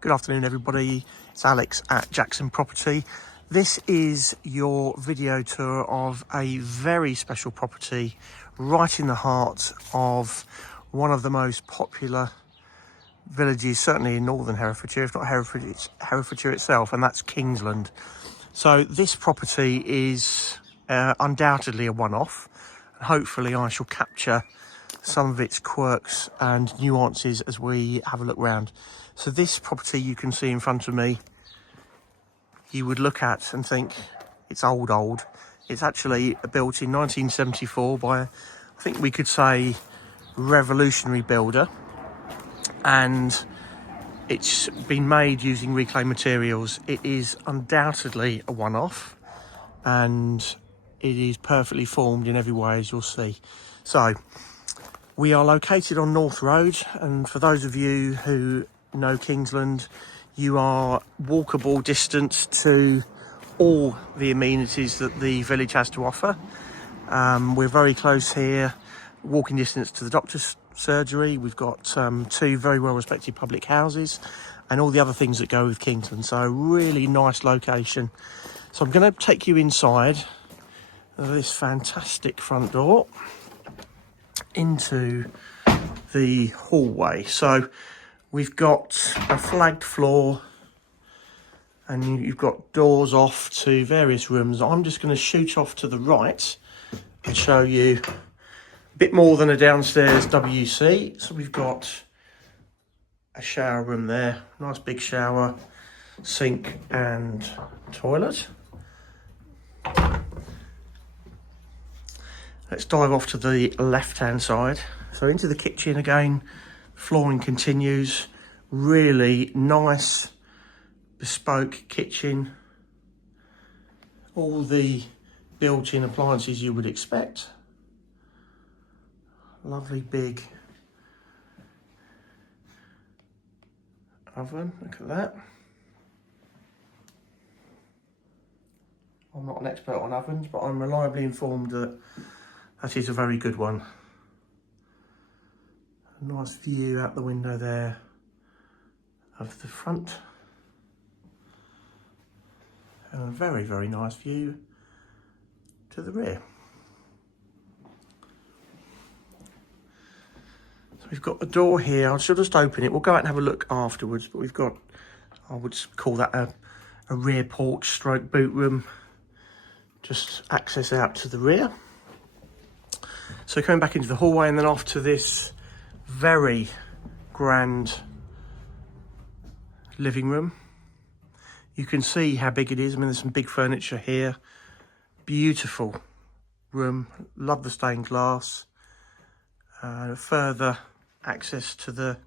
Good afternoon everybody, it's Alex at Jackson Property. This is your video tour of a very special property right in the heart of one of the most popular villages, certainly in northern Herefordshire, if not Herefordshire itself, and that's Kingsland. So this property is undoubtedly a one-off, and hopefully I shall capture some of its quirks and nuances as we have a look round. So this property you can see in front of me, you would look at and think it's old. It's actually built in 1974 by, I think we could say, revolutionary builder, and it's been made using reclaimed materials. It is undoubtedly a one-off, and it is perfectly formed in every way, as you'll see. So we are located on North Road, and for those of you who know Kingsland, you are walkable distance to all the amenities that the village has to offer. We're very close here, walking distance to the doctor's surgery. We've got two very well respected public houses and all the other things that go with Kingsland. So really nice location. So I'm going to take you inside this fantastic front door into the hallway. So we've got a flagged floor and you've got doors off to various rooms. I'm just going to shoot off to the right and show you a bit more than a downstairs WC. So we've got a shower room there, nice big shower, sink and toilet. Let's dive off to the left-hand side. So into the kitchen again, flooring continues. Really nice, bespoke kitchen. All the built-in appliances you would expect. Lovely big oven, look at that. I'm not an expert on ovens, but I'm reliably informed that that is a very good one. A nice view out the window there of the front. And a very, very nice view to the rear. So we've got a door here. I shall just open it. We'll go out and have a look afterwards, but we've got, I would call that a rear porch stroke boot room. Just access out to the rear. So coming back into the hallway and then off to this very grand living room. You can see how big it is. I mean, there's some big furniture here. Beautiful room. Love the stained glass. Further access to the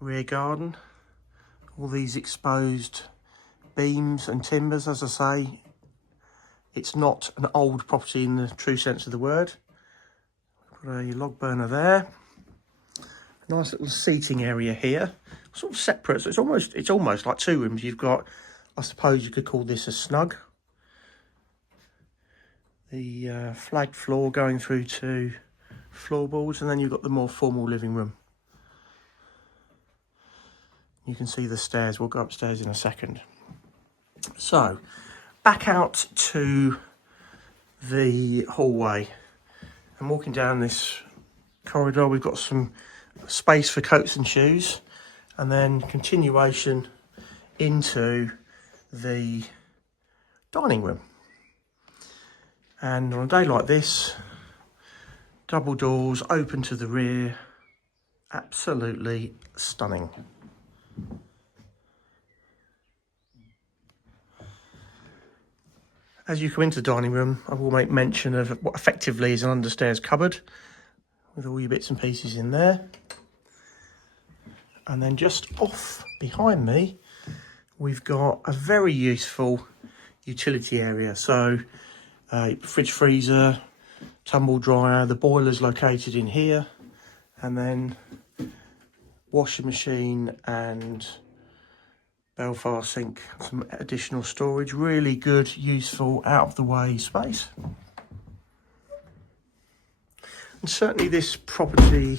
rear garden. All these exposed beams and timbers, as I say. It's not an old property in the true sense of the word. Got a log burner there. A nice little seating area here, sort of separate. So it's almost like two rooms. You've got, I suppose you could call this a snug. The flagged floor going through to floorboards, and then you've got the more formal living room. You can see the stairs. We'll go upstairs in a second. So back out to the hallway and walking down this corridor, we've got some space for coats and shoes, and then continuation into the dining room. And on a day like this, double doors open to the rear, absolutely stunning. As you come into the dining room, I will make mention of what effectively is an understairs cupboard with all your bits and pieces in there. And then just off behind me, we've got a very useful utility area. So fridge, freezer, tumble dryer, the boiler's located in here, and then washing machine and Belfast sink, some additional storage. Really good, useful, out of the way space. And certainly this property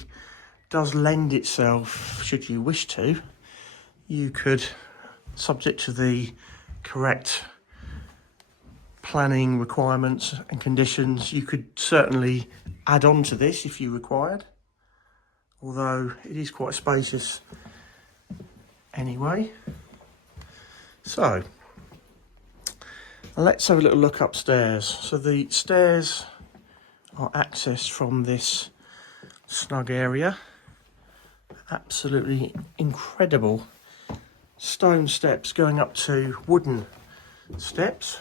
does lend itself, should you wish to, you could, subject to the correct planning requirements and conditions, you could certainly add on to this if you required, although it is quite spacious anyway. So let's have a little look upstairs. So the stairs are accessed from this snug area. Absolutely incredible stone steps going up to wooden steps.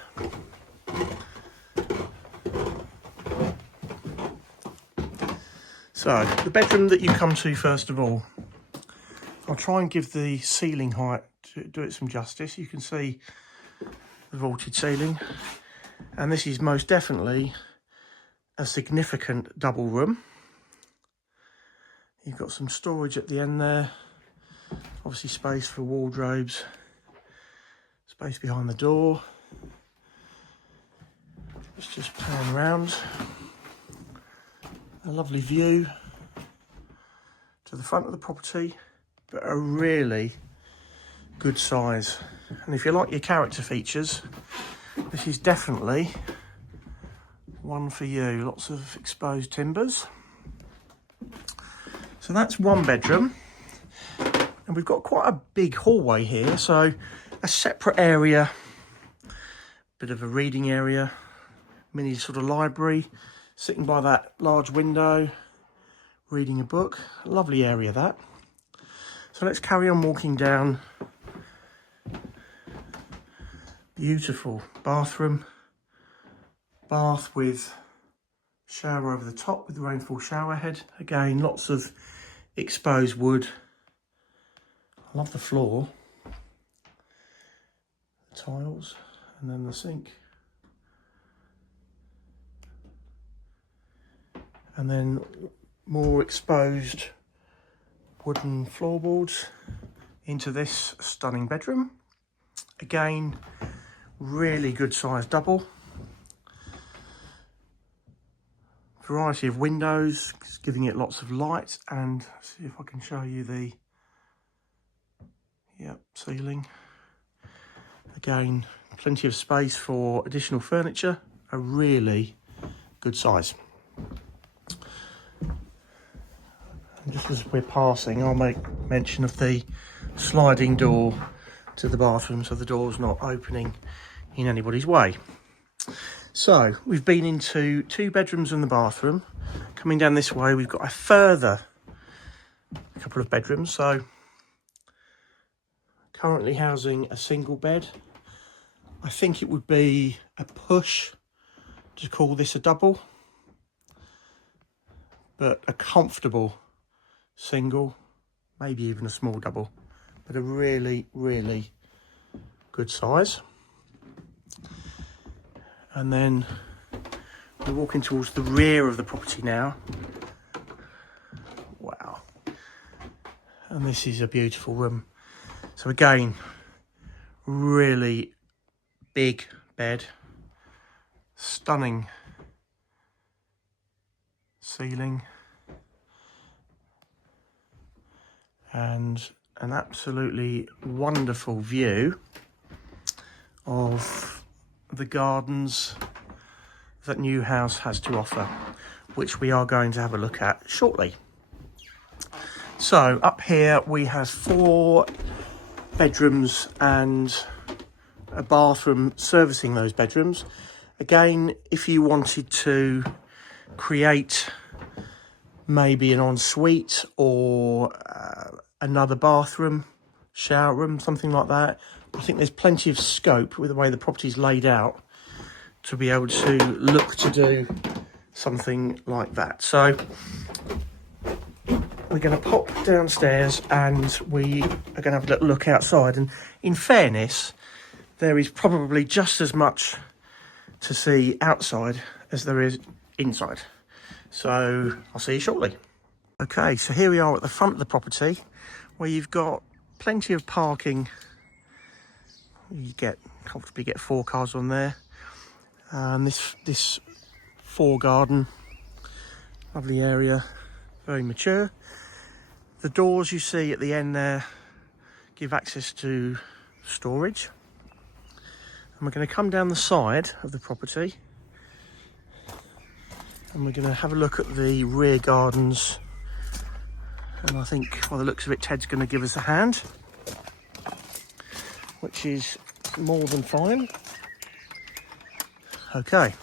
So the bedroom that you come to first of all, I'll try and give the ceiling height to do it some justice. You can see the vaulted ceiling, and this is most definitely a significant double room. You've got some storage at the end there, obviously space for wardrobes, space behind the door. Let's just pan around. A lovely view to the front of the property, but a really good size. And if you like your character features, this is definitely one for you. Lots of exposed timbers. So that's one bedroom, and we've got quite a big hallway here, so a separate area, bit of a reading area, mini sort of library, sitting by that large window, reading a book. Lovely area that. So let's carry on walking down. Beautiful bathroom, bath with shower over the top with the rainfall shower head. Again, lots of exposed wood. I love the floor, the tiles, and then the sink. And then more exposed wooden floorboards into this stunning bedroom. Again, really good size double. Variety of windows, giving it lots of light, and see if I can show you the ceiling. Again, plenty of space for additional furniture, a really good size. And just as we're passing, I'll make mention of the sliding door to the bathroom, so the door's not opening in anybody's way. So we've been into 2 bedrooms and the bathroom. Coming down this way, we've got a further couple of bedrooms. So currently housing a single bed. I think it would be a push to call this a double, but a comfortable single, maybe even a small double, but a really, really good size. And then we're walking towards the rear of the property now. Wow. And this is a beautiful room. So again, really big bed, stunning ceiling, and an absolutely wonderful view of the gardens that new house has to offer, which we are going to have a look at shortly. So up here we have 4 bedrooms and a bathroom servicing those bedrooms. Again, if you wanted to create maybe an ensuite or another bathroom, shower room, something like that, I think there's plenty of scope with the way the property's laid out to be able to look to do something like that. So we're going to pop downstairs and we are going to have a little look outside. And in fairness, there is probably just as much to see outside as there is inside. So I'll see you shortly. Okay, so here we are at the front of the property, where you've got plenty of parking. You comfortably get 4 cars on there. And this 4 garden, lovely area, very mature. The doors you see at the end there give access to storage. And we're going to come down the side of the property and we're going to have a look at the rear gardens. And I think, by the looks of it, Ted's going to give us a hand, which is more than fine. Okay.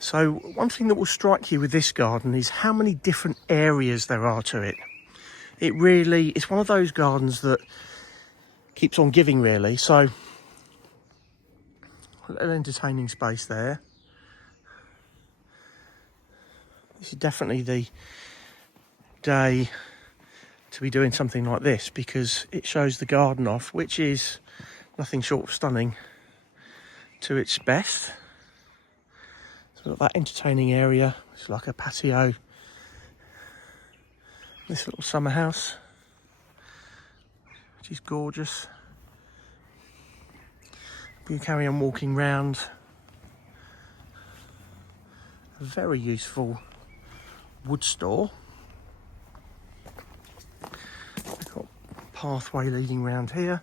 So one thing that will strike you with this garden is how many different areas there are to it. It's one of those gardens that keeps on giving, really. So an entertaining space there. This is definitely the day to be doing something like this because it shows the garden off, which is nothing short of stunning to its best. So we've got that entertaining area. It's like a patio. This little summer house, which is gorgeous. You carry on walking round. A very useful wood store. We've got a pathway leading round here.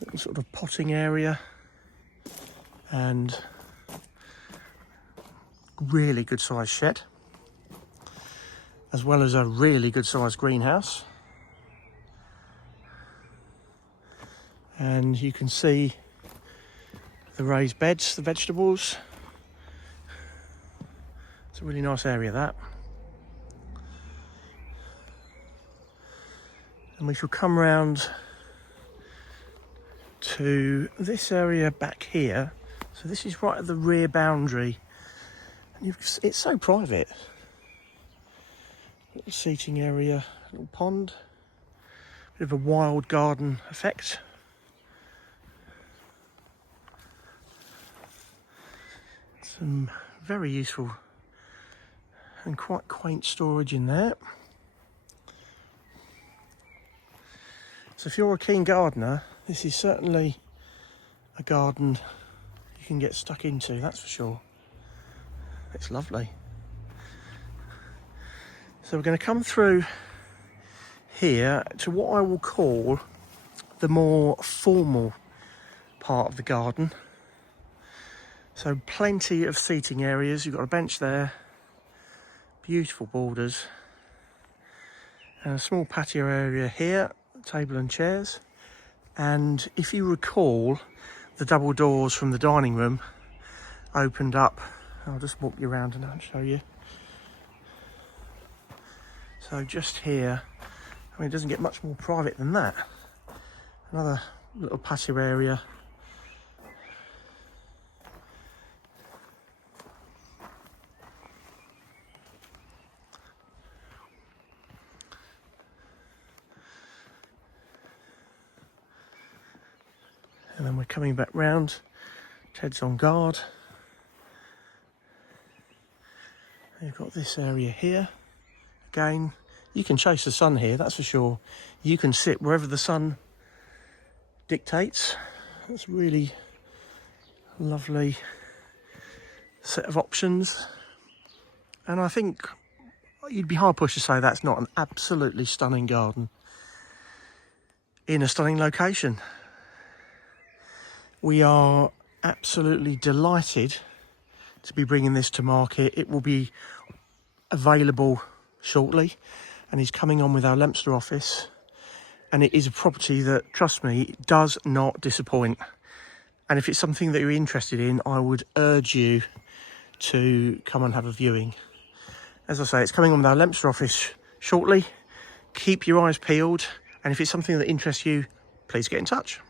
Little sort of potting area and really good sized shed, as well as a really good sized greenhouse. And you can see the raised beds, the vegetables. It's a really nice area, that. And we shall come round to this area back here. So this is right at the rear boundary. And it's so private. Little seating area, little pond. Bit of a wild garden effect. Some very useful and quite quaint storage in there. So if you're a keen gardener, this is certainly a garden you can get stuck into, that's for sure. It's lovely. So we're going to come through here to what I will call the more formal part of the garden. So plenty of seating areas. You've got a bench there, beautiful borders, and a small patio area here, table and chairs. And if you recall, the double doors from the dining room opened up. I'll just walk you around and I'll show you. So just here, I mean, it doesn't get much more private than that. Another little patio area. And then we're coming back round. Ted's on guard. You've got this area here. Again, you can chase the sun here, that's for sure. You can sit wherever the sun dictates. That's really lovely set of options. And I think you'd be hard pushed to say that's not an absolutely stunning garden in a stunning location. We are absolutely delighted to be bringing this to market. It will be available shortly, and he's coming on with our Leominster office. And it is a property that, trust me, does not disappoint. And if it's something that you're interested in, I would urge you to come and have a viewing. As I say, it's coming on with our Leominster office shortly. Keep your eyes peeled, and if it's something that interests you, please get in touch.